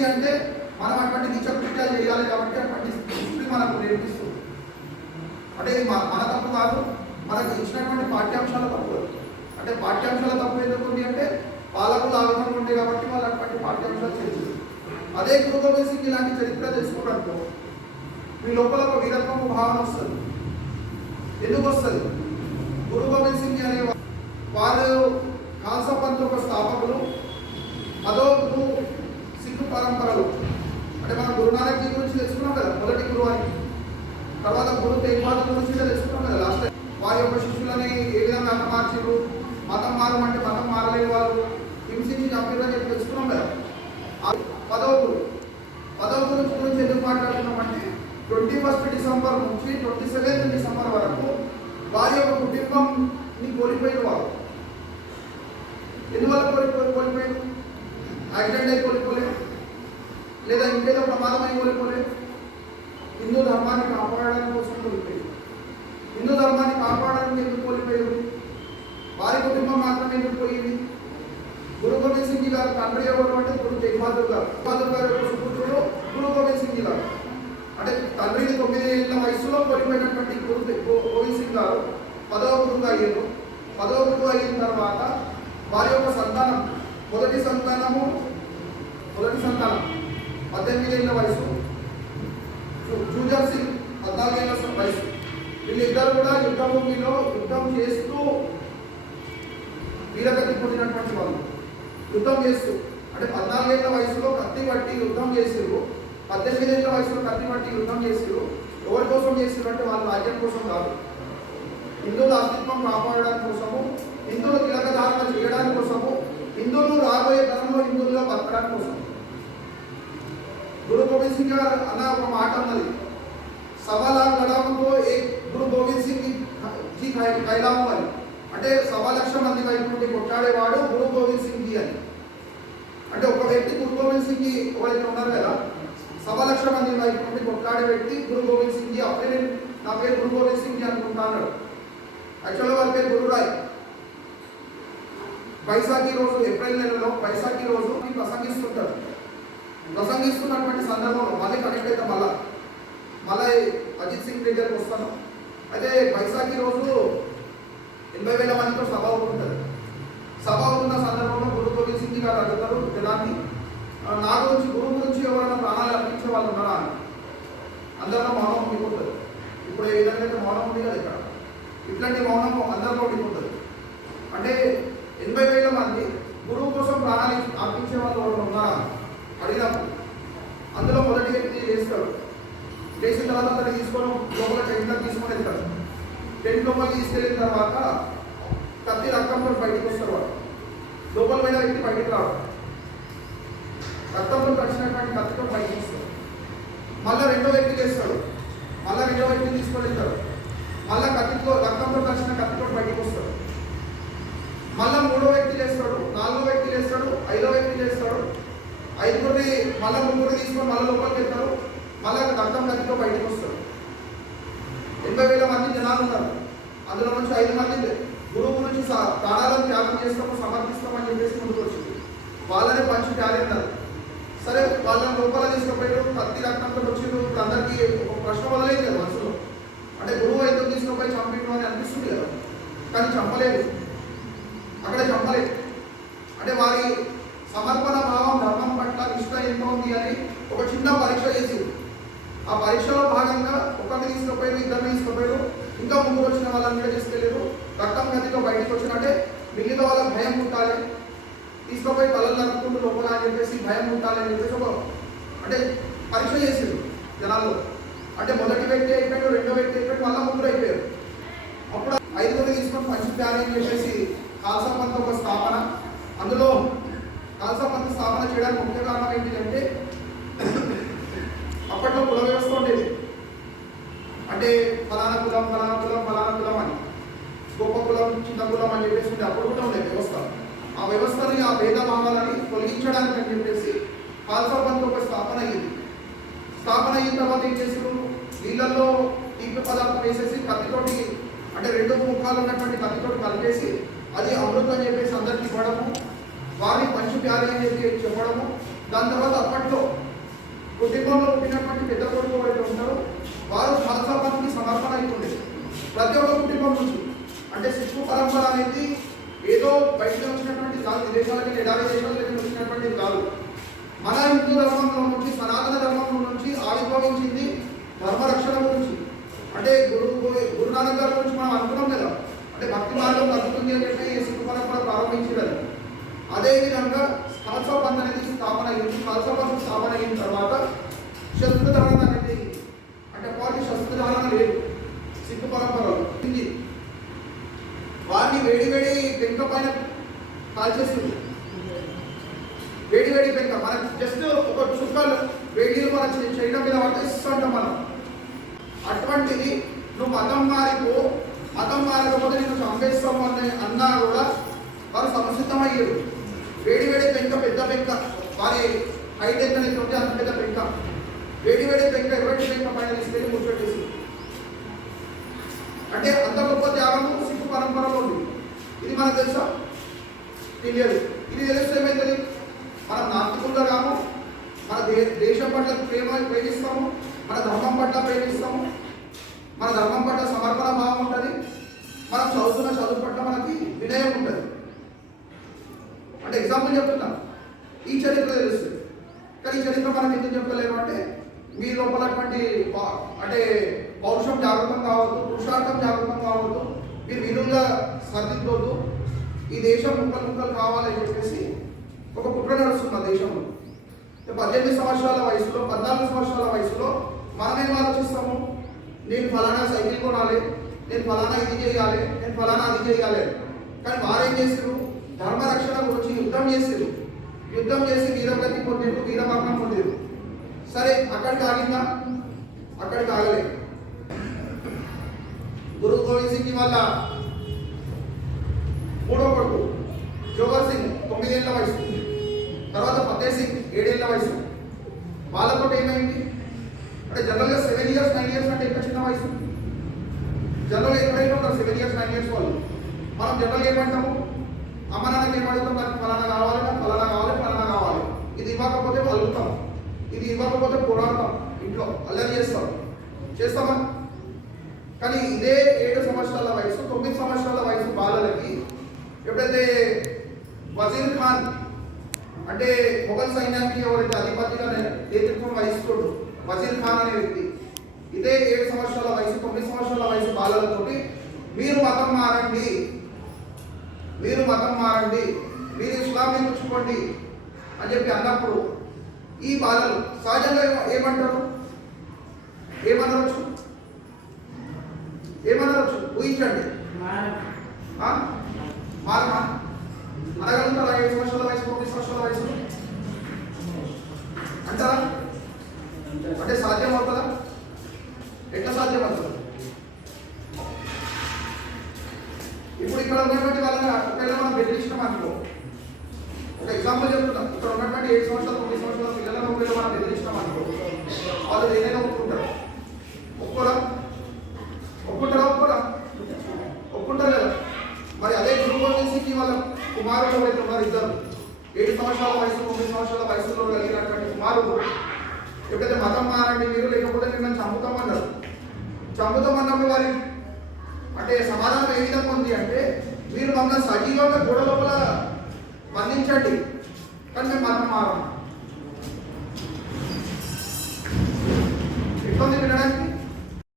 ఉంది అంటే మనం అటువంటి నిత్యకృత్యాలు చేయాలి కాబట్టి అటువంటి హిస్టరీ మనకు నేర్పిస్తుంది. అంటే ఇది మన తప్పు కాదు, మనకు ఇచ్చినటువంటి పాఠ్యాంశాల తప్పు. అంటే పాఠ్యాంశాల తప్పు ఎందుకు ఉంది అంటే పాలకులు ఆ విధంగా ఉండే కాబట్టి వాళ్ళు అటువంటి పాఠ్యాంశాలు చేసింది. అదే గురు గోవింద్ సింగ్ ఇలాంటి చరిత్ర తెలుసుకోవడంతో మీ లోపల ఒక వీరత్వం భావన వస్తుంది. ఎందుకు వస్తుంది? గురు గోవింద్ సింగ్ అనే వారు ఖాల్సా పంత్ ఒక స్థాపకులు, అదో గురు సిక్కు పరంపరలు. అంటే మనం గురునానక్ జీ గురించి తెలుసుకున్నాం కదా, మొదటి గురువు అని. తర్వాత గురు తేగ్ బహదూర్ గురించి తెలుసుకున్నాం కదా లాస్ట్ టైం. వారి యొక్క శిష్యులని ఏ విధంగా మార్చారు, మతం మారమంటే మతం మారలేని వాళ్ళు హింసించి చంపారు అని చెప్పి తెలుసుకున్నాం కదా. పదవ గురు గురించి ఎందుకు మాట్లాడుతున్నామంటే 21 డిసెంబర్ నుంచి 27 డిసెంబర్ వరకు వారి యొక్క కుటుంబంని కోల్పోయిన వారు. ఎందువల్ల కోల్పోయారు? యాక్సిడెంట్ అయి కోల్పోలేదు, లేదా ఇంకేదో ప్రమాదం అయి కోల్పోలేదు. హిందూ ధర్మాన్ని కాపాడడానికి కోసం కోల్పోయారు. హిందూ ధర్మాన్ని కాపాడడానికి ఎందుకు కోల్పోయారు? వారి కుటుంబం మాత్రమే ఎందుకు పోయింది? గురు గోవింద్ సింగ్ జీ గారు తండ్రి ఎవరు అంటే గురు తేగ్ బహదూర్ గారు. బహదూర్ గారు యొక్క సుపుత్రుడు గురు గోవింద్ సింగ్ జీ గారు. అంటే తండ్రిని 9 ఏళ్ల వయసులో కోల్పోయినటువంటి గురు గోవింద్ సింగ్ గారు 10వ గురువుగా అయ్యారు. 10వ గురువు అయిన తర్వాత వారి యొక్క సంతానం మొదటి సంతానం 18 ఏళ్ల వయసు, జూజర్ సింగ్ 14 ఏళ్ల వయసు. వీళ్ళిద్దరు కూడా యుద్ధభూమిలో యుద్ధం చేస్తూ వీరగతి పొందినటువంటి వాళ్ళు. యుద్ధం చేస్తూ అంటే 14 ఏళ్ల వయసులో కత్తి పట్టి యుద్ధం చేసారు, 18 ఏళ్ల వయసులో కత్తి పట్టి యుద్ధం చేసారు. ఎవరి కోసం చేసారు అంటే వాళ్ళ రాజ్యం కోసం కాదు, హిందువుల అస్తిత్వం కాపాడడానికి కోసము, హిందువుల తిలకధారణ చేయడానికి కోసము, హిందువులు రాబోయే తరంలో హిందువులుగా బతకడానికి కోసం. గురు గోవింద్ సింగ్ గారు అన్న ఒక మాట అన్నది, 1.25 लाख లడాకుతో గురు గోవింద్ సింగ్ జీ కైలాము అని. అంటే 1.25 లక్ష మంది వైపు నుండి కొట్టాడేవాడు గురు గోవింద్ సింగ్ జీ అని. అంటే ఒక వ్యక్తి గురు గోవింద్ సింగ్ జీ ఎవరైతే ఉన్నారు కదా, 1.25 లక్ష మంది వైపు నుండి కొట్లాడే వ్యక్తి గురు గోవింద్ సింగ్ జీ. అప్పుడే నేను నా పేరు గురు గోవింద్ సింగ్ జీ అనుకుంటాను. యాక్చువల్గా వారి పేరు గురురాయ్. వైశాఖి రోజు, ఏప్రిల్ నెలలో వైశాఖి రోజు ప్రసంగిస్తుంటారు. ప్రసంగిస్తున్నటువంటి సందర్భంలో మళ్ళీ కనెక్ట్ అయితే మళ్ళీ అజిత్ సింగ్ దగ్గరకు వస్తాను. అయితే వైశాఖి రోజు 80,000 మందితో సభ అవుతుంటుంది. సభ అవుతున్న సందర్భంలో గురు గోవింద్ సింగ్ గారు అడుగుతారు జనాన్ని, నా గురించి గురువు గురించి ఎవరైనా ప్రాణాలు అర్పించే వాళ్ళు ఉన్నారా అని. అందరిలో మౌనం ఉండిపోతుంది. ఇప్పుడు ఏ విధంగా అయితే మౌనం ఉంది కదా ఇక్కడ, ఇట్లాంటి మౌనం అందరిలో ఉండిపోతుంది. అంటే 80,000 మంది గురువు కోసం ప్రాణాలు అర్పించే వాళ్ళు ఎవరు ఉన్నారా అడిగినప్పుడు అందులో మొదటి వ్యక్తి లేస్తాడు. లేచిన తర్వాత అతను తీసుకొని లోపల టెంట్లో తీసుకొని వెళ్తాడు. టెంట్ లోపల తీసుకెళ్ళిన తర్వాత కత్తి రక్తంతో బయటకు వస్తారు. వాడు లోపల పోయిన వ్యక్తి బయటకు రావడం, రక్తంతో కలిసినటువంటి కత్తితో బయటకు వస్తాడు. మళ్ళీ రెండో వ్యక్తి చేస్తాడు, మళ్ళీ రెండో వ్యక్తిని తీసుకొని వెళ్తాడు. మళ్ళీ కత్తితో రక్తంతో కలిసిన కత్తితో బయటకు వస్తాడు. మళ్ళీ మూడో వ్యక్తి చేస్తాడు, నాలుగో వ్యక్తి చేస్తాడు, ఐదో వ్యక్తి చేస్తాడు. ఐదుగురిని మళ్ళీ ముగ్గురు తీసుకొని మళ్ళీ లోపలికి వెళ్తారు. మళ్ళీ రక్తం కత్తితో బయటకు వస్తారు. 80,000 మంది జనాలు ఉన్నారు. అందులో నుంచి 5 మంది గురువు గురించి ప్రాణాలను త్యాగం చేస్తాము, సమర్పిస్తామని చెప్పేసి ముందుకు వచ్చింది. వాళ్ళని పంచి ప్యారీ అన్నారు. సరే వాళ్ళని లోపల తీసుకుపోయారు, కత్తి రక్తంతో వచ్చిండు. ఇప్పుడు అందరికీ ఒక ప్రశ్న వదలేదు కదా మనసులో, అంటే గురువు ఎందుకు తీసుకుపోయి చంపిండు అని అనిపిస్తుంది కదా, కానీ చంపలేదు. అక్కడ చంపలేదు. అంటే వారి సమర్పణ భావం, ధర్మం పట్ల నిష్ఠ ఎంత ఉంది అని ఒక చిన్న పరీక్ష చేసింది. ఆ పరీక్షలో భాగంగా ఒకరిని తీసుకుపోయారు, ఇద్దరిని తీసుకుపోయారు, ఇంకా ముందు వచ్చిన వాళ్ళని కూడా తీసుకెళ్ళారు. రక్తం గదిలో బయటకు వచ్చినట్టే మిగిలిన వాళ్ళకి భయం పుట్టాలి, తీసుకుపోయి తలలు నరుక్కుంటూ లోపల అని చెప్పేసి భయం పుట్టాలి అని చెప్పేసి ఒక అంటే పరీక్ష చేసిండు జనాల్లో. అంటే మొదటి వ్యక్తి అయిపోయాడు, రెండో వ్యక్తి అయిపోయాడు, మళ్ళీ ముగ్గురు అయిపోయారు. అప్పుడు 5 తీసుకొని పంచి ప్యారీ అని చెప్పేసి ఖాల్సా పంత్ ఒక స్థాపన. అందులో ఖాల్సా పంత్ స్థాపన చేయడానికి ముఖ్య కారణం ఏంటంటే అప్పట్లో కుల వ్యవస్థ ఉండేది. అంటే ఫలానా కులం ఫలానా కులం ఫలానా కులం అని, గొప్ప కులం చిన్న కులం అని చెప్పేసి ఉంటే అప్పుడు కూడా ఉండేది వ్యవస్థ. ఆ వ్యవస్థని, ఆ భేదభావాలని తొలగించడానికి అని చెప్పేసి ఖాల్సా పంత్ ఒక స్థాపన అయ్యింది. స్థాపన అయిన తర్వాత ఏం చేసారు, నీళ్ళల్లో తీపి పదార్థం వేసేసి కత్తితోటి, అంటే 2 ముఖాలు ఉన్నటువంటి కత్తితోటి కలిపేసి అది అమృతం అని చెప్పేసి అందరికి ఇవ్వడము, వారిని పంచి ప్యారీ అని చెప్పి చెప్పడము. దాని తర్వాత అప్పట్లో కుటుంబంలో పుట్టినటువంటి పెద్ద కొడుకు ఎవరైతే ఉంటారో వారు ఖాల్సాపంథ్కి సమర్పణ అయిపోయింది. ప్రతి ఒక్క కుటుంబం నుంచి అంటే సిక్కు పరంపర అనేది ఏదో బయట వచ్చినటువంటి కాదు, విదేశాలకి ఎడారి దేశాలకి వచ్చినటువంటిది కాదు. మన హిందూ ధర్మంలో నుంచి సనాతన ధర్మంలో నుంచి ఆవిర్భవించింది ధర్మరక్షణ గురించి. అంటే గురునానక్ గారి గురించి మనం అనుకున్నాం కదా, అంటే భక్తి మార్గం తగ్గుతుంది అని చెప్పి సిక్కు పరంపర ప్రారంభించారు. అదేవిధంగా ఖాల్సా పంథ్ అనేది స్థాపన అయింది. ఖాల్సా పంథ్ స్థాపన అయిన తర్వాత శస్త్రధారణ అనేది అంటే వారికి శస్త్రధారణ లేదు సిక్కు పరంపరలో. వారిని వేడి వేడి పెంక పైన కాల్చేస్తుంది. వేడి వేడి పెంక మనకు జస్ట్ ఒక చుక్కలు వేడి మనం చేయడం మీద పట్టేస్తుంటాం మనం. అటువంటిది నువ్వు మతం మారకపోతే నేను చంపేస్తాము అన్నా కూడా వారు సంసిద్ధమయ్యారు. వేడి వేడి పెంక, పెద్ద పెంక, వారి హైట్ ఎంత ఉంటే అంత పెద్ద పెంక, వేడి వేడి పెంక ఎవరి పెంక పైన తీసుకెళ్ళి ముచ్చటేసి అంటే అంత గొప్ప త్యాగము సిక్కు పరంపరలో ఉంది. ఇది మనకు తెలుసా? తెలియదు. ఇది తెలిస్తే ఏమవుతుంది? మనం నాస్తికులుగా కాము, మన దేశం పట్ల ప్రేమిస్తాము, మన ధర్మం పట్ల ప్రేమిస్తాము, మన ధర్మం పట్ల సమర్పణ భావం ఉంటుంది, మనం చదువుతున్న చదువు పట్ల మనకి వినయం ఉంటుంది. అంటే ఎగ్జాంపుల్ చెప్తున్నా, ఈ చరిత్ర తెలుస్తుంది. కానీ ఈ చరిత్ర మనకి ఎందుకు చెప్పలేము అంటే మీ లోపల అటువంటి అంటే పౌరుషం జాగృతం కావద్దు, పురుషార్థం జాగృతం కావద్దు, మీరు విలువగా సర్దిద్దొద్దు, ఈ దేశం ముక్కలు కావాలని చెప్పేసి ఒక కుట్ర నడుస్తుంది దేశంలో. 18 సంవత్సరాల వయసులో, 14 సంవత్సరాల వయసులో మనం ఏం ఆలోచిస్తాము? నేను ఫలానా సైకిల్ కొనాలి, నేను ఫలానా ఇది చేయాలి, నేను ఫలానా అది చేయాలి. కానీ వారేం చేశారు? ధర్మరక్షణ గురించి యుద్ధం చేసి వీరగతి పొందేరు, వీరమరణం పొందేరు. సరే, అక్కడికి ఆగిందా? అక్కడికి ఆగలేదు. గురు గోవింద్ సింగ్ వల్ల మూడో కొడుకు జోగర్ సింగ్ 9 ఏళ్ల వయసు, తర్వాత ఫతేహ్ సింగ్ 7 ఏళ్ల వయసు. వాళ్ళతో ఏమైంది అంటే జనరల్గా 7 years 9 years అంటే ఇంకా చిన్న వయసు. జనరల్గా ఎక్కడైనా ఉంటారు 7 years 9 years వాళ్ళు. మనం జనరల్గా ఏమంటాము? అమ్మ నాన్నకి ఏమడుగుతాం? నాకు ఫలానా కావాలి, నాకు ఫలానా కావాలి. ఇది ఇవ్వకపోతే అలుగుతాం, ఇది ఇవ్వకపోతే పోరాడతాం, ఇంట్లో అల్లరి చేస్తామా? కానీ ఇదే 7 సంవత్సరాల వయసు, 9 సంవత్సరాల వయసు బాలలకి ఎప్పుడైతే వజీర్ ఖాన్ అంటే మొఘల్ సైన్యానికి ఎవరైతే అధిపతిగా నేతృత్వం వహిస్తాడు వజీర్ ఖాన్ అనే వ్యక్తి, ఇదే 7 సంవత్సరాల వయసు, 9 సంవత్సరాల వయసు బాలలతోటి మీరు మతం మారండి, మీరు ఇస్లాంని పుచ్చుకోండి అని చెప్పి అన్నప్పుడు ఈ బాలలు సహజంగా ఏమనవచ్చు? ఊహించండి. మారమా అనగలుగుతారా? 7 సంవత్సరాల వయసు, 9 సంవత్సరాల వయసు అంటారా? అంటే సాధ్యం అవుతుందా? ఎట్లా సాధ్యం అవుతుంది? ఇప్పుడు ఇక్కడ ఉన్నటువంటి వాళ్ళని ఒకవేళ మనం బెదిరించినాం అనుకో, ఒక ఎగ్జాంపుల్ చెప్తున్నాం, ఇక్కడ ఉన్నటువంటి 7 సంవత్సరాలు 9 సంవత్సరాల పిల్లలను ఒకవేళ మనం బెదిరించినాం అనుకో, వాళ్ళు ఏదైనా ఒప్పుకుంటారు కదా. మరి అదే గురు గోవింద్ సింగ్ వాళ్ళ కుమారుడు ఎవరైతే ఉన్నారు, ఇద్దరు 7 సంవత్సరాల వయసు, 9 సంవత్సరాల వయసులో కలిగినటువంటి కుమారుడు ఎప్పుడైతే మతం మారండి మీరు, లేకపోతే మిమ్మల్ని చంపుతామన్నప్పుడు వారి అంటే సమాధానం ఏ విధంగా ఉంది అంటే, మీరు మమ్మల్ని సజీవంగా గోడ లోపల బంధించండి కానీ మేము మతం మారం.